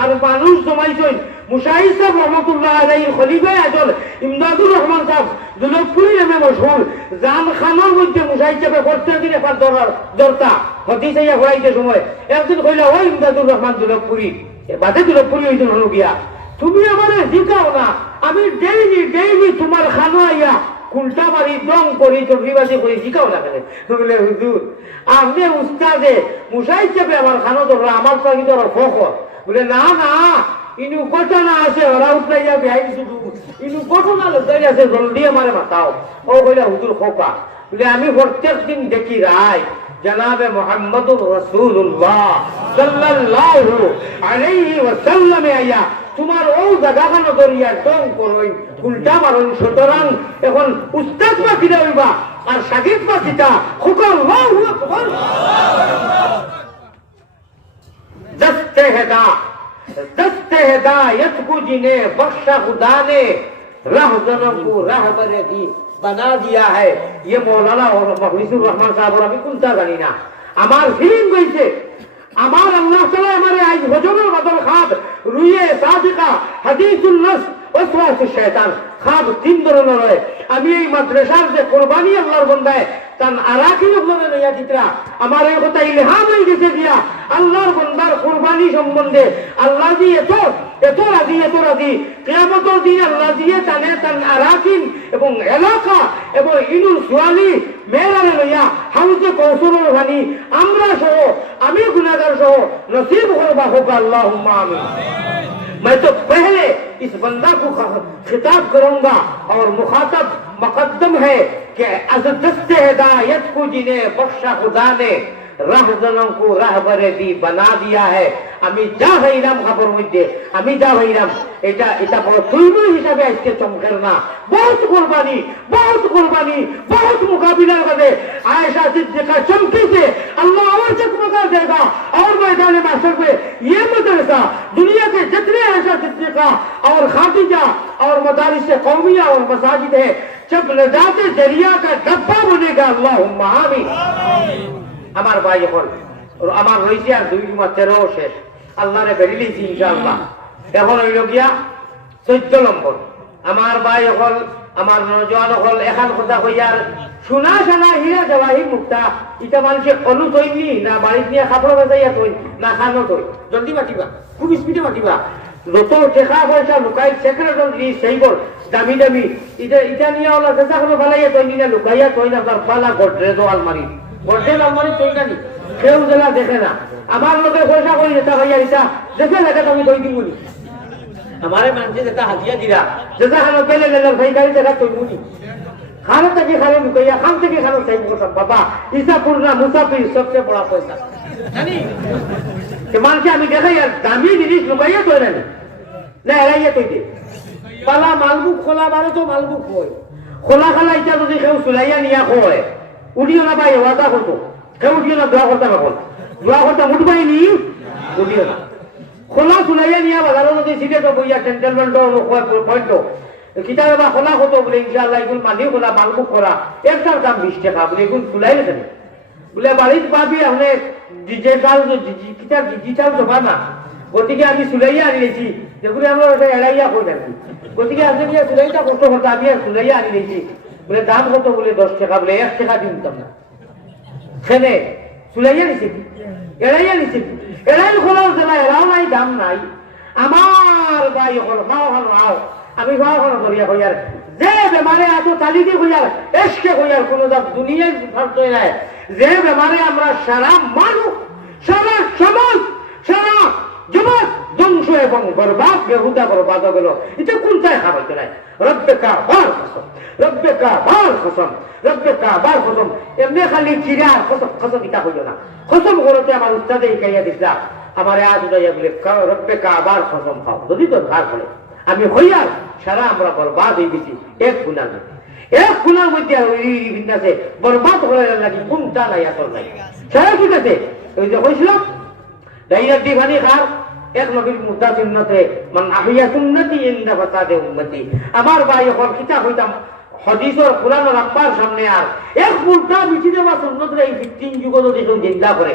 আর মানুষ জমাইছেন মুশাহিদ সাহেব রহমতুল্লাহ আলাইহির খলিফা আজল ইমদাদুর রহমান সাহেব দুলকপুরি নামে মশহুর জান খানের মধ্যে মুশাহিদ সাহেব প্রত্যেকদিন একবার দরতা হতি চাইয়া হরাইতে সময় একদিন কইলা ওই ইমদাদুর রহমান দুলকপুরি বাদে দুলকপুরি হইতেন হলো গিয়া তুমি আমারে জিকাও না আমি ডেইলি তোমার খানো আইয়া কুলটা মারি দম করি চক্রিবাসী করি শিখাও না কেন বলে হুজুর আপনি উস্তাদে মুশাহিদ সাহেব আমার খানো ধরো আমার তো কিন্তু ফখর বলে না না ইনু ঘটনা আছে ওরা উঠলাইয়া বেহাই শুধু ইনু ঘটনা লুকাই আছে জলদি আমারে বাতাও ও কইলা হুজুর খোকা বলে আমি প্রত্যেক দিন দেখি রায় জনাবে মুহাম্মদুর রাসূলুল্লাহ সাল্লাল্লাহু আলাইহি ওয়াসাল্লাম আইয়া তোমার ও জায়গাখানো ধরিয়া টং করই উল্টা মারুন সুতরাং এখন উস্তাদ পাখিটা হইবা আর শাগিদ পাখিটা খোকা আল্লাহু আকবার दस्ते हिदायत को जिन्हें बख्शा खुदा ने रहजनों को रहबर दी बना दिया है ये मौलाना और मुखलिसुर रहमान साहब और अभी कुंता जानी ना আমার ফিলিং হইছে আমার আল্লাহ তাআলা আমারে আজ হজরের বদল খাব রুয়ে সাদিকা হাদিসুল নাস ওয়াসওয়াসুশ শয়তান খাব তিন ধরনের হয় আমি এই মাদ্রাসার যে কুরবানি আল্লাহর বান্দায় তান আরাকি আপনাদের নয়া চিত্রা আমার এই কথা ইলহাম হয়ে গেছে দিয়া আল্লাহর বান্দার কুরবানি সম্বন্ধে আল্লাহ জি এত রাজি কিয়ামতের দিন আল্লাহ দিয়ে টানে তান আরাকিন এবং এলাকা এবং ইনুল সুয়ালি মেরারে লইয়া হাউজে কৌসুরের ভানি আমরা সহ আমি গুনাহগার সহ নসিব করবা হোক আল্লাহুম্মা আমিন मैं तो पहले इस बंदा को खिताब करूंगा और मुखातब मुकद्दम है कि दस्ते हिदायत को जिन्हें बख्शा खुदा ने रहजनों को रहबरे दी बना दिया है আমি যা হইলাম খবর মধ্যে আমি যা হইলাম এটা বড় তুলমুল হিসাবে আজকে চমকের না বহুত কুরবানি বহুত মুকাবিলার বাদে আয়েশা সিদ্দিকা চমকেছে আল্লাহ और चकमका देगा और मैदान माशर में ये मदरसा दुनिया के जितने आयशा सिद्दीका और खादिजा और मदारिस कौमिया और मसाजिद है जब नजात दरिया का डब्बा बनेगा अल्लाहुम्मा आमीन আমার ভাই হল আমার রইছে আর 2 শেষ আল্লাহরে বেরিয়েছি ইনশাআল্লাহ এখন হইল গিয়া 14 নম্বর আমার ভাই হল আমার নওজোয়ান হল এখন কথা কইয়ার সোনা সোনা হীরা জওয়াহির মুক্তা এটা মানুষে অনু তৈরি না বাড়িতে নিয়ে কাপড় বেচাইয়া তৈ না খানো তৈ জলদি মাতিবা খুব স্পিডে মাতিবা যত টেকা পয়সা লুকাই সেক্রেটারি সেইবর দামি এটা নিয়ে ওলা চেষ্টা করে ফেলাইয়া তৈ নিয়ে লুকাইয়া তৈ না তার পালা গডরেজ আলমারি গডরেজ আলমারি তৈ না নি কেউ জেলা দেখে না আমার লোকের পয়সা করি যেটা ভাইয়া ইটা দেখে দেখে তুমি তৈ দিবনি আমারে মানুষে যেটা হাতিয়া দিরা যেটা খানো পেলে ভাই গাড়ি দেখা তৈ মুনি खाने तक ही खाने लुकाइया खान तक ही खाना चाहिए सब बाबा ईसा पूर्णा मुसाफिर सबसे बड़ा पैसा कि मान के हमें देखा यार दामी जिनिस लुकाइया तो नहीं ना हराइया तो दे पाला मालबुक खोला बारे तो मालबुक होय खोला खाला इटा तो देखे सुलाइया निया होय उड़ियो ना भाई वादा को तो क्या उड़ियो ना दुआ करता मुठबाई नहीं उड़ियो ना खोला सुलाइया निया बाजारों में सीधे तो भैया जेंटलमैन तो पॉइंट तो কিতাবে বা খোলা হতো বলে ইনশাআল্লাহ এগুলো মানি খোলা বালবু করা একটার দাম 20 টাকা বলে এগুলো খুলাই দেন বলে বাড়িতে পাবি আপনি ডিজিটাল জমানা গতিকে আমি সুলাইয়া আনিয়েছি যেগুলো আমরা ওটা এড়াইয়া করে থাকি গতিকে আপনি নিয়ে সুলাইটা কত হতো আমি আর সুলাইয়া আনিয়েছি বলে দাম কত বলে 10 টাকা বলে 1 টাকা দিতাম না সেনে সুলাইয়া নিছি এড়াইয়া নিছি এড়াইল খোলাও দেনা এড়াও নাই দাম নাই আমার ভাই হল মাও আমি ভাও কোন করিয়া কইয়ার যে বেমারে এত তালিকে কইয়ার এসকে কইয়ার কোন দাম দুনিয়ায় ফালতো নাই যে বেমারে আমরা সারা মানুষ সারা সমাজ সারা জগৎ ধ্বংস এবং বরবাদ বেহুদা বরবাদ হলো এটা কোনটাই খাবার নাই রব্বে কাবার কসম এমনি খালি চিরার কসম এটা হইল না কসম করতে আমার উস্তাদে কাইয়া দিছা আমার আজ উদাইয়া বলে রব্বে কাবার কসম খাও যদি তো ঘর বলে আমি হইয়ার সারা আমরা বরবাদ হয়ে গেছি এক গুণার মধ্যে আছে বরবাদ হয়ে লাগি কোনটা নাই আসল নাই সারা ঠিক আছে ওই যে কইছিলাম দাইয়ার দিবানি খার এক নবীর মুদ্দা সুন্নতে মান আহিয়া সুন্নতি ইনদা ফাসাদে উম্মতি আমার ভাই এখন কিতা হইতাম হাদিসের কোরআনের আব্বার সামনে আর এক মুদ্দা মিছি দেওয়া সুন্নত এই 15 যুগ যদি কেউ জিন্দা করে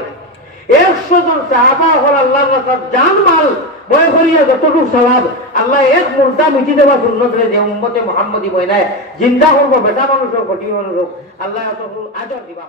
100 জন সাহাবা হল আল্লাহর রাস্তায় জান মাল বয় করিয়া যতটুকু সওয়াব আল্লাহ এক মুর্দা মিটি দেওয়া সুন্নত রে যে উম্মতে মুহাম্মদী বইনায় জিন্দা করব বেটা মানুষ হোক ঘটি মানুষ হোক আল্লাহ এত আজর দিবা।